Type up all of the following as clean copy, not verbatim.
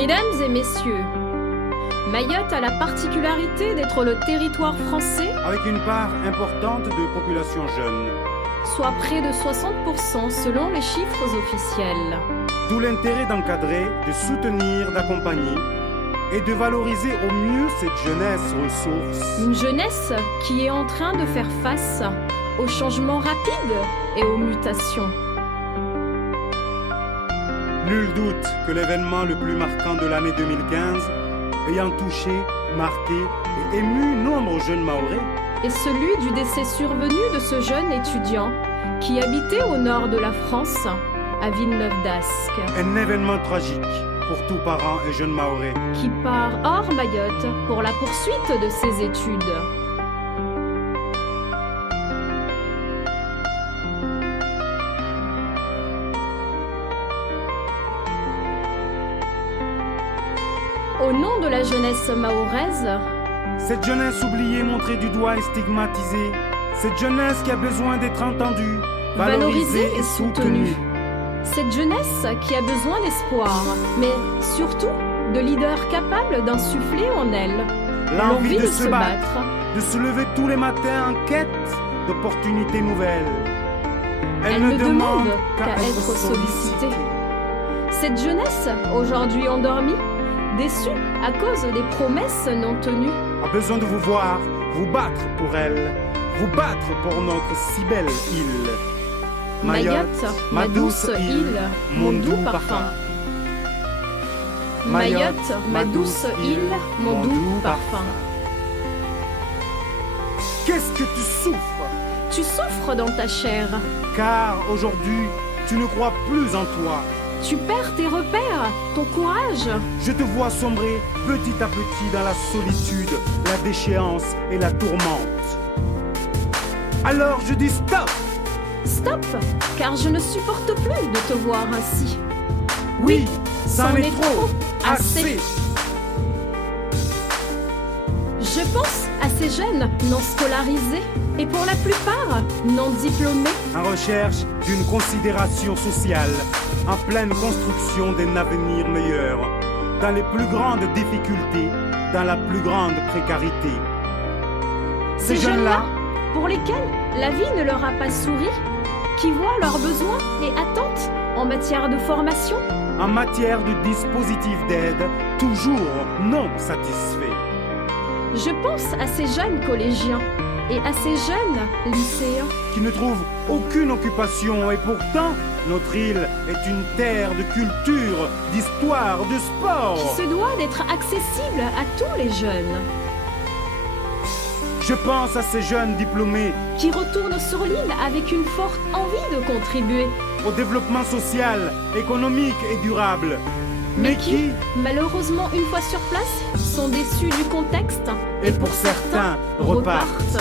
Mesdames et messieurs, Mayotte a la particularité d'être le territoire français avec une part importante de population jeune. Soit près de 60% selon les chiffres officiels. D'où l'intérêt d'encadrer, de soutenir, d'accompagner et de valoriser au mieux cette jeunesse ressource. Une jeunesse qui est en train de faire face aux changements rapides et aux mutations. Nul doute que l'événement le plus marquant de l'année 2015, ayant touché, marqué et ému nombre de jeunes Mahorais, est celui du décès survenu de ce jeune étudiant qui habitait au nord de la France, à Villeneuve-d'Ascq. Un événement tragique pour tous parents et jeunes Mahorais. Qui part hors Mayotte pour la poursuite de ses études. Au nom de la jeunesse mahoraise, cette jeunesse oubliée, montrée du doigt et stigmatisée, cette jeunesse qui a besoin d'être entendue, valorisée et soutenue. Cette jeunesse qui a besoin d'espoir, mais surtout de leaders capables d'insuffler en elle l'envie de se battre, de se lever tous les matins en quête d'opportunités nouvelles. Elle ne demande qu'à être sollicitée. Cette jeunesse, aujourd'hui endormie, déçue à cause des promesses non tenues, a besoin de vous voir, vous battre pour elle, vous battre pour notre si belle île. Mayotte, ma douce île, mon doux parfum. Mayotte, ma douce île, mon doux parfum. Qu'est-ce que tu souffres? Tu souffres dans ta chair. Car aujourd'hui, tu ne crois plus en toi. Tu perds tes repères, ton courage. Je te vois sombrer petit à petit dans la solitude, la déchéance et la tourmente. Alors je dis stop! Stop, car je ne supporte plus de te voir ainsi. Oui, c'en est trop, assez. Je pense à ces jeunes non scolarisés et pour la plupart non diplômés. En recherche d'une considération sociale, en pleine construction d'un avenir meilleur, dans les plus grandes difficultés, dans la plus grande précarité. Ces jeunes-là, pour lesquels la vie ne leur a pas souri, qui voient leurs besoins et attentes en matière de formation, en matière de dispositifs d'aide, toujours non satisfaits. Je pense à ces jeunes collégiens et à ces jeunes lycéens qui ne trouvent aucune occupation et pourtant notre île est une terre de culture, d'histoire, de sport. Qui se doit d'être accessible à tous les jeunes. Je pense à ces jeunes diplômés qui retournent sur l'île avec une forte envie de contribuer au développement social, économique et durable. Mais qui, malheureusement, une fois sur place, sont déçus du contexte et pour certains, repartent.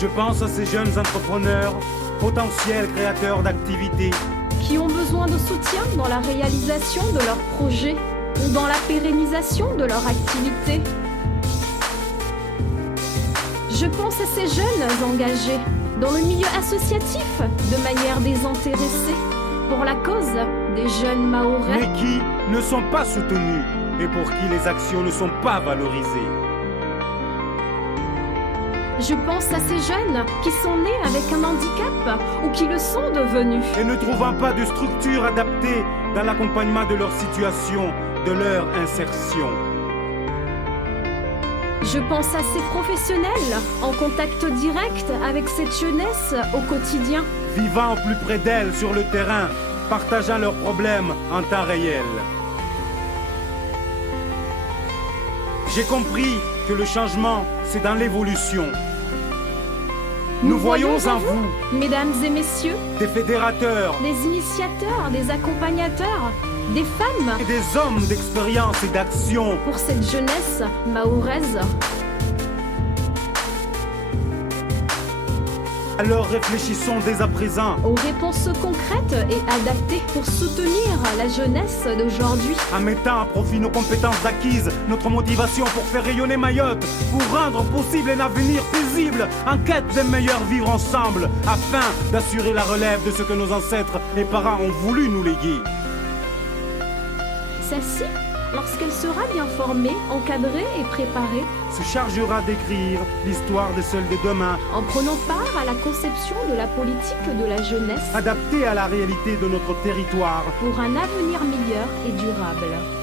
Je pense à ces jeunes entrepreneurs, potentiels créateurs d'activités, qui ont besoin de soutien dans la réalisation de leurs projets ou dans la pérennisation de leur activité. Je pense à ces jeunes engagés dans le milieu associatif de manière désintéressée pour la cause des jeunes Mahorais. Mais qui ne sont pas soutenus et pour qui les actions ne sont pas valorisées. Je pense à ces jeunes qui sont nés avec un handicap ou qui le sont devenus. Et ne trouvant pas de structure adaptée dans l'accompagnement de leur situation, de leur insertion. Je pense à ces professionnels en contact direct avec cette jeunesse au quotidien. Vivant au plus près d'elle sur le terrain, partageant leurs problèmes en temps réel. J'ai compris que le changement, c'est dans l'évolution. Nous voyons en vous, mesdames et messieurs, des fédérateurs, des initiateurs, des accompagnateurs, des femmes et des hommes d'expérience et d'action pour cette jeunesse mahoraise. Alors réfléchissons dès à présent aux réponses concrètes et adaptées pour soutenir la jeunesse d'aujourd'hui. En mettant à profit nos compétences acquises, notre motivation pour faire rayonner Mayotte, pour rendre possible un avenir paisible, en quête d'un meilleur vivre ensemble, afin d'assurer la relève de ce que nos ancêtres et parents ont voulu nous léguer. Celle-ci, lorsqu'elle sera bien formée, encadrée et préparée, se chargera d'écrire l'histoire des seuls de demain, en prenant part à la conception de la politique de la jeunesse adaptée à la réalité de notre territoire. pour un avenir meilleur et durable.